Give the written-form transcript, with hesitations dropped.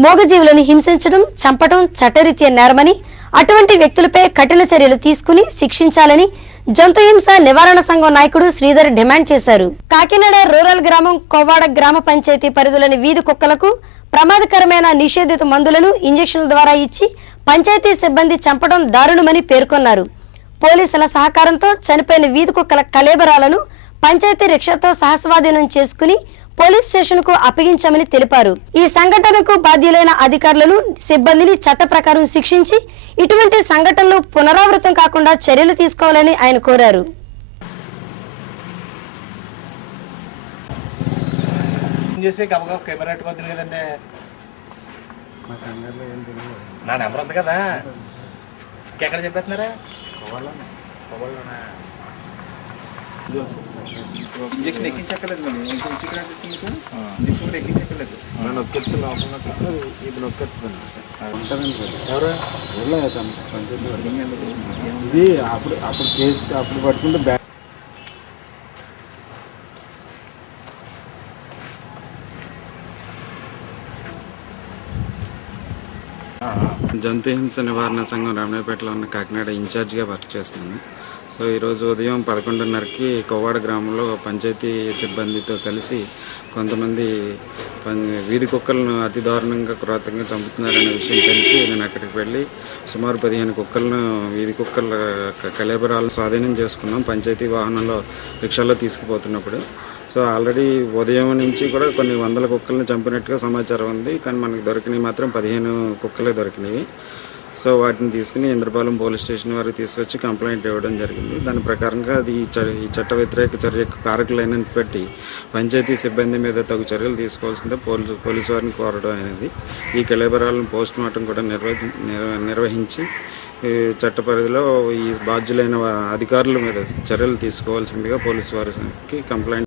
మూగజీవులను హింసించడం, చంపడం చట్టరీత్యా నేరమని, అటువంటి వ్యక్తులపై కఠిన చర్యలు తీసుకుని శిక్షించాలని జంతు హింస నివారణ సంఘం నాయకుడు శ్రీధర్ డిమాండ్ చేశారు. కాకినాడ రూరల్ గ్రామం కొవ్వాడ గ్రామ పంచాయతీ పరిధిలోని వీధి కుక్కలకు ప్రమాదకరమైన నిషేధిత మందులను ఇంజెక్షన్ల ద్వారా ఇచ్చి పంచాయతీ సిబ్బంది చంపడం దారుణమని పేర్కొన్నారు. పోలీసుల సహకారంతో చనిపోయిన వీధి కుక్కల కళేబరాలను పంచాయతీ రిక్షాతో సహస్వాధీనం చేసుకుని పోలీస్ స్టేషన్ కు అప్పగించామని తెలిపారు. ఈ సంఘటనకు బాధ్యులైన అధికారులను, సిబ్బందిని చట్ట ప్రకారం శిక్షించి ఇటువంటి సంఘటనలు పునరావృతం కాకుండా చర్యలు తీసుకోవాలని ఆయన కోరారు. ఇంజక్షన్ ఎక్కించక్కర్లేదు, ఇంజక్షన్ ఎక్కించక్కర్లేదు. ఇది అప్పుడు కేసు అప్పుడు పట్టుకుంటే జంతు హింస నివారణ సంఘం రమణపేటలో ఉన్న కాకినాడ ఇన్ఛార్జిగా వర్క్ చేస్తున్నాను. సో ఈరోజు ఉదయం 11:30కి కొవ్వాడ గ్రామంలో పంచాయతీ సిబ్బందితో కలిసి కొంతమంది వీధి కుక్కలను అతి దారుణంగా క్రూరంగా చంపుతున్నారనే విషయం తెలిసి నేను అక్కడికి వెళ్ళి సుమారు 15 కుక్కలను, వీధి కుక్కల కళేబరాలను స్వాధీనం చేసుకున్నాం పంచాయతీ వాహనంలో రిక్షాలో తీసుకుపోతున్నప్పుడు. సో ఆల్రెడీ ఉదయం నుంచి కూడా కొన్ని వందల కుక్కలను చంపినట్టుగా సమాచారం ఉంది, కానీ మనకు దొరికినవి మాత్రం 15 కుక్కలే దొరికినవి. సో వాటిని తీసుకుని ఇంద్రపాలెం పోలీస్ స్టేషన్ వారికి తీసుకొచ్చి కంప్లైంట్ ఇవ్వడం జరిగింది. దాని ప్రకారంగా అది ఈ చట్ట వ్యతిరేక చర్యకు కారకులైన పెట్టి పంచాయతీ సిబ్బంది మీద తగు చర్యలు తీసుకోవాల్సిందే పోలీసు వారిని కోరడం అనేది. ఈ కళేబరాలను పోస్ట్ మార్టం కూడా నిర్వహించి చట్ట పరిధిలో ఈ బాధ్యులైన అధికారుల మీద చర్యలు తీసుకోవాల్సిందిగా పోలీసు వారికి కంప్లైంట్